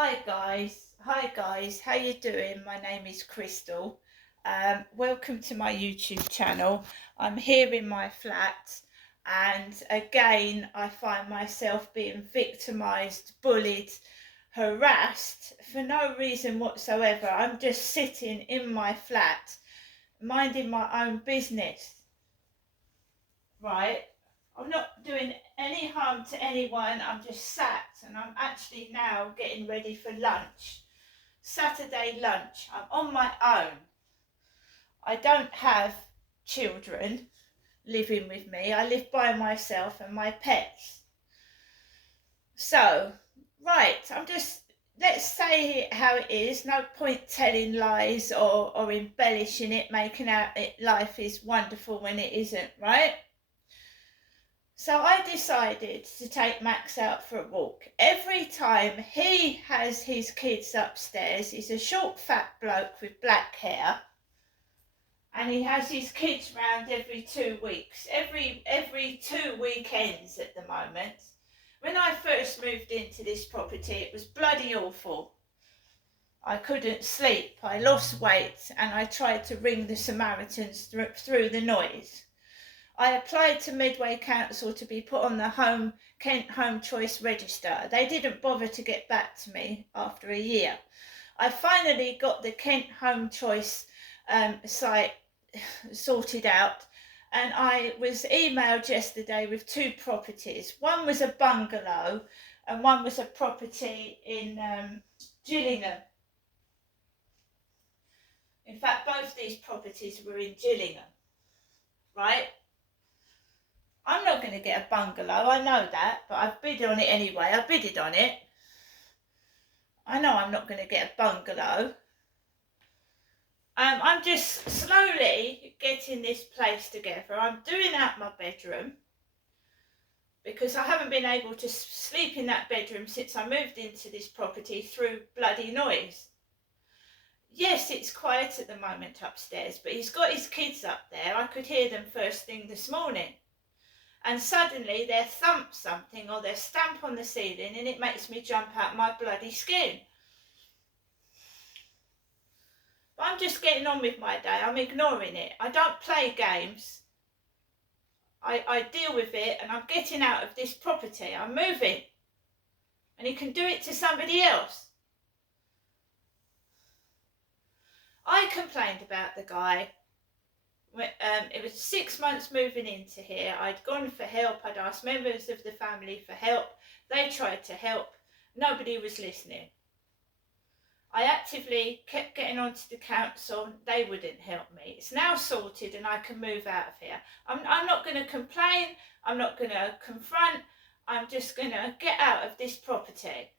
Hi guys, how you doing? My name is Crystal. Welcome to my YouTube channel. I'm here in my flat, and again I find myself being victimized, bullied, harassed for no reason whatsoever. I'm just sitting in my flat, minding my own business, right? I'm not doing any harm to anyone. I'm just sat, and I'm actually now getting ready for lunch. Saturday lunch. I'm on my own. I don't have children living with me. I live by myself and my pets. So, right, let's say it how it is. No point telling lies or embellishing it, making out life is wonderful when it isn't, right? So I decided to take Max out for a walk. Every time he has his kids upstairs, he's a short, fat bloke with black hair, and he has his kids round every 2 weeks, every 2 weekends at the moment. When I first moved into this property, it was bloody awful. I couldn't sleep, I lost weight, and I tried to ring the Samaritans through the noise. I applied to Midway Council to be put on the Kent Home Choice Register. They didn't bother to get back to me after a year. I finally got the Kent Home Choice site sorted out, and I was emailed yesterday with two properties. One was a bungalow and one was a property in Gillingham. In fact, both these properties were in Gillingham, right? I'm not going to get a bungalow, I know that, but I've bid on it anyway. I bidded on it. I know I'm not going to get a bungalow. I'm just slowly getting this place together. I'm doing out my bedroom because I haven't been able to sleep in that bedroom since I moved into this property through bloody noise. Yes, it's quiet at the moment upstairs, but he's got his kids up there. I could hear them first thing this morning. And suddenly they thump something or they stamp on the ceiling, and it makes me jump out my bloody skin. But I'm just getting on with my day. I'm ignoring it. I don't play games. I deal with it, and I'm getting out of this property. I'm moving. And he can do it to somebody else. I complained about the guy. It was 6 months moving into here. I'd gone for help. I'd asked members of the family for help. They tried to help. Nobody was listening. I actively kept getting onto the council. They wouldn't help me. It's now sorted and I can move out of here. I'm not going to complain. I'm not going to confront. I'm just going to get out of this property.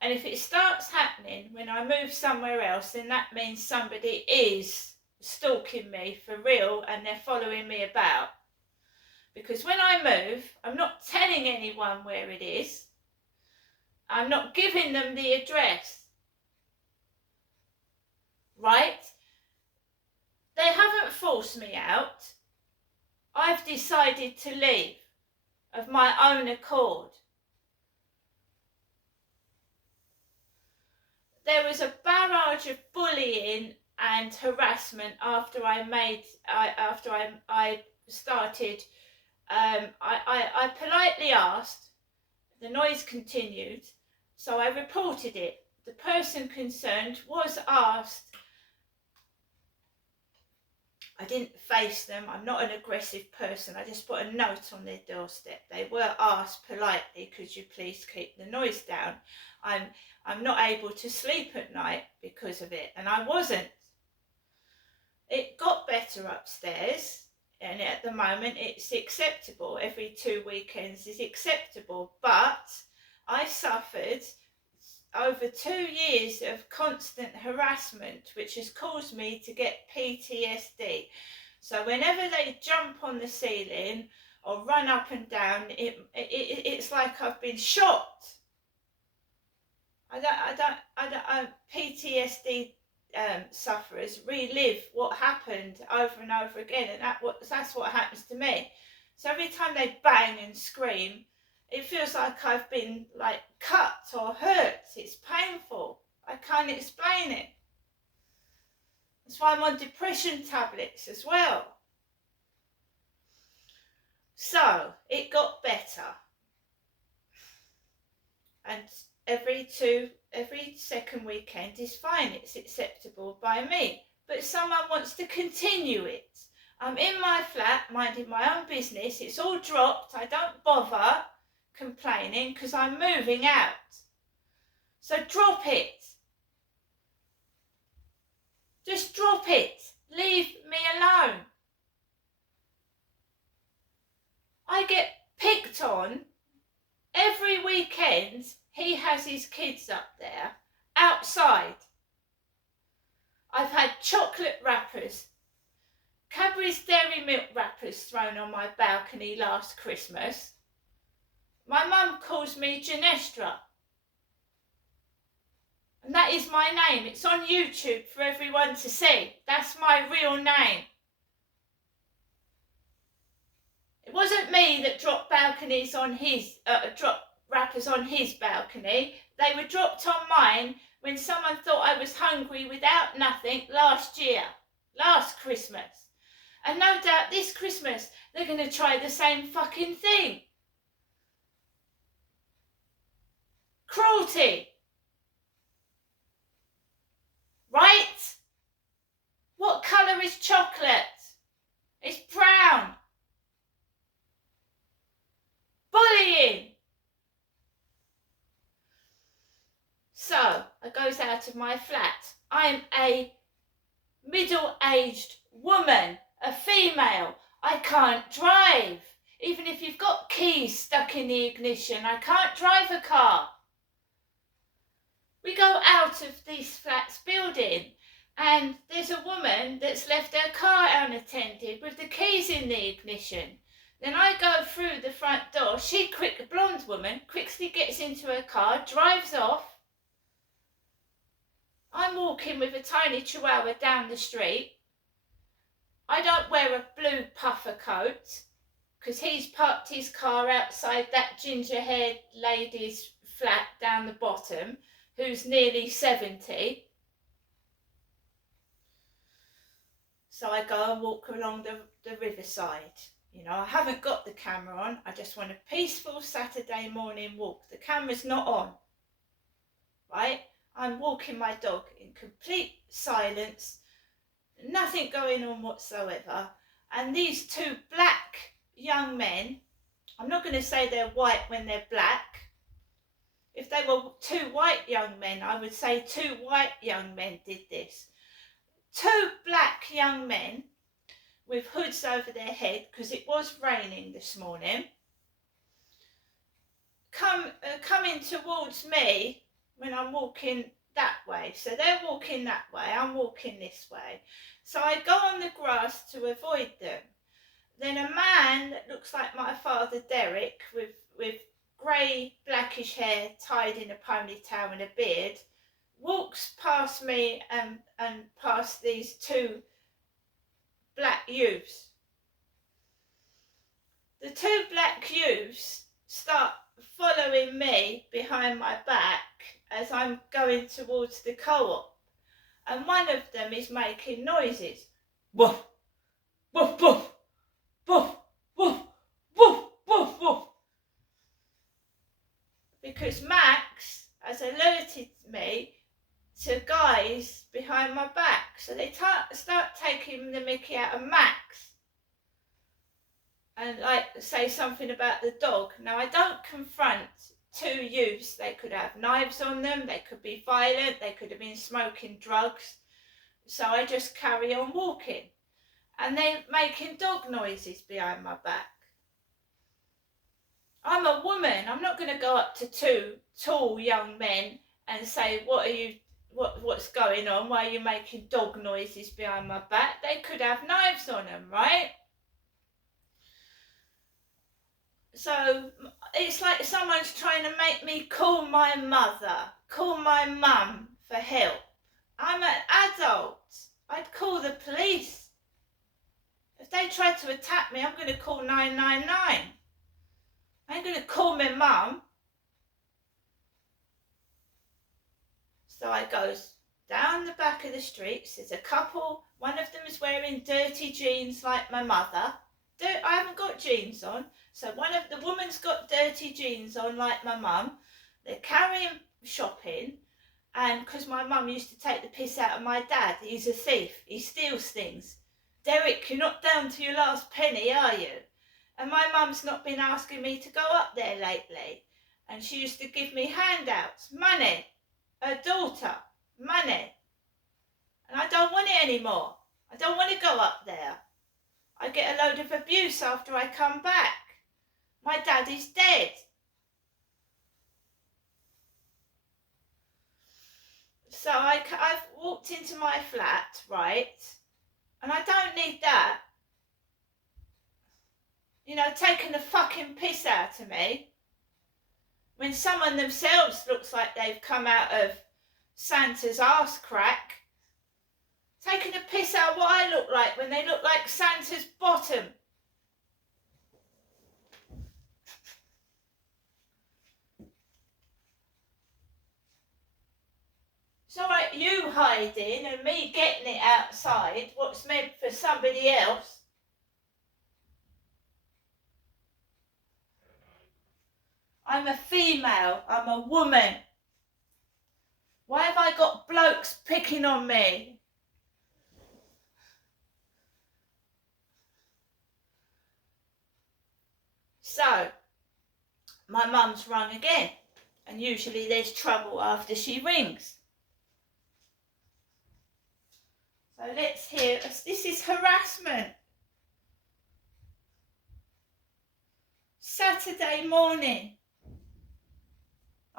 And if it starts happening when I move somewhere else, then that means somebody is stalking me for real and they're following me about. Because when I move, I'm not telling anyone where it is. I'm not giving them the address. Right? They haven't forced me out. I've decided to leave of my own accord. There was a barrage of bullying and harassment after I started. I politely asked. The noise continued, so I reported it. The person concerned was asked. I didn't face them. I'm not an aggressive person. I just put a note on their doorstep. They were asked politely, could you please keep the noise down? I'm not able to sleep at night because of it, and I wasn't. It got better upstairs, and at the moment it's acceptable. Every 2 weekends is acceptable, but I suffered over 2 years of constant harassment, which has caused me to get PTSD. So whenever they jump on the ceiling or run up and down, it's like I've been shot. PTSD sufferers relive what happened over and over again, and that's what happens to me. So every time they bang and scream, It feels like I've been like cut or hurt. It's painful. I can't explain it. That's why I'm on depression tablets as well. So it got better. And every second weekend is fine. It's acceptable by me. But someone wants to continue it. I'm in my flat, minding my own business. It's all dropped. I don't bother complaining because I'm moving out. So drop it. Just drop it. Leave me alone. I get picked on every weekend. He has his kids up there outside. I've had chocolate wrappers, Cadbury's Dairy Milk wrappers thrown on my balcony last Christmas. My mum calls me Janestra. And that is my name. It's on YouTube for everyone to see. That's my real name. It wasn't me that dropped dropped wrappers on his balcony. They were dropped on mine when someone thought I was hungry without nothing last Christmas. And no doubt this Christmas they're going to try the same fucking thing. Cruelty. Right? What colour is chocolate? It's brown. Bullying. So, I goes out of my flat. I'm a middle-aged woman, a female. I can't drive. Even if you've got keys stuck in the ignition, I can't drive a car. We go out of this flat's building and there's a woman that's left her car unattended with the keys in the ignition. Then I go through the front door. She, a blonde woman, quickly gets into her car, drives off. I'm walking with a tiny chihuahua down the street. I don't wear a blue puffer coat because he's parked his car outside that ginger-haired lady's flat down the bottom, who's nearly 70. So I go and walk along the riverside. You know, I haven't got the camera on. I just want a peaceful Saturday morning walk. The camera's not on, right? I'm walking my dog in complete silence, nothing going on whatsoever. And these two black young men, I'm not going to say they're white when they're black. If they were two white young men, I would say two white young men did this. Two black young men with hoods over their head, because it was raining this morning, coming towards me when I'm walking that way. So they're walking that way, I'm walking this way. So I go on the grass to avoid them. Then a man that looks like my father Derek with grey blackish hair tied in a ponytail and a beard walks past me and past these two black youths. The two black youths start following me behind my back as I'm going towards the co-op, and one of them is making noises. Woof, woof, woof, woof, woof, woof, woof, woof. Because Max has alerted me to guys behind my back. So they start taking the mickey out of Max and say something about the dog. Now I don't confront two youths. They could have knives on them, they could be violent, they could have been smoking drugs. So I just carry on walking. And they're making dog noises behind my back. I'm a woman. I'm not going to go up to two tall young men and say, what's going on? Why are you making dog noises behind my back? They could have knives on them, right? So it's like someone's trying to make me call my mother, call my mum for help. I'm an adult. I'd call the police. If they try to attack me, I'm going to call 999. I'm going to call my mum. So I goes down the back of the street. There's a couple. One of them is wearing dirty jeans like my mother. I haven't got jeans on. So one of the woman's got dirty jeans on like my mum. They're carrying shopping. And because my mum used to take the piss out of my dad, he's a thief. He steals things. Derek, you're not down to your last penny, are you? And my mum's not been asking me to go up there lately. And she used to give me handouts, money. Her daughter, money. And I don't want it anymore. I don't want to go up there. I get a load of abuse after I come back. My dad is dead. So I've walked into my flat, right? And I don't need that. You know, taking the fucking piss out of me. When someone themselves looks like they've come out of Santa's arse crack. Taking the piss out of what I look like when they look like Santa's bottom. It's all right, you hiding and me getting it outside, what's meant for somebody else. I'm a female, I'm a woman. Why have I got blokes picking on me? So, my mum's rung again, and usually there's trouble after she rings. So let's hear, this is harassment. Saturday morning.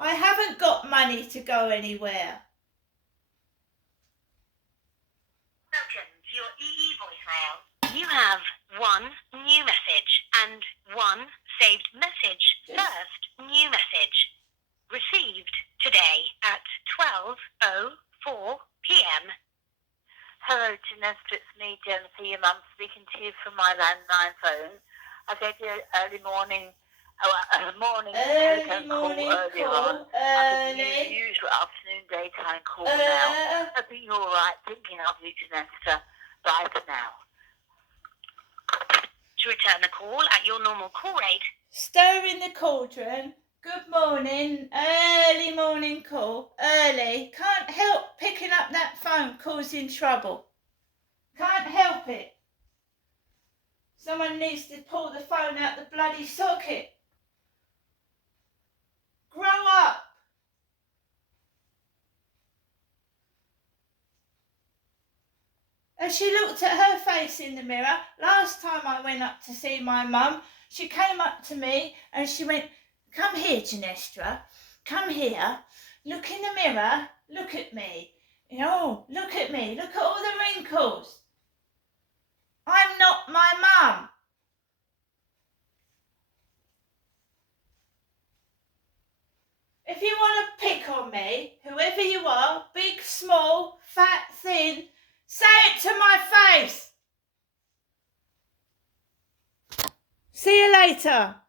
I haven't got money to go anywhere. Welcome to your EE voicemail. You have one new message and one saved message. First new message. Received today at 12:04 p.m. Hello, Janessa, it's me, Jennifer, your mum, speaking to you from my landline phone. I gave you early morning call earlier on. I'm giving you the usual afternoon, daytime call now. Hoping you're all right, thinking of you, Janessa. Bye for now. To return the call at your normal call rate. Stir in the cauldron. Good morning. Early morning call. Early. Can't help picking up that phone causing trouble. Can't help it. Someone needs to pull the phone out the bloody socket. Grow up. As she looked at her face in the mirror, last time I went up to see my mum, she came up to me and she went, "Come here, Ginestra, come here, look in the mirror, look at me. Oh, look at me, look at all the wrinkles. I'm not my mum." If you want to pick on me, whoever you are, big, small, fat, thin, say it to my face. See you later.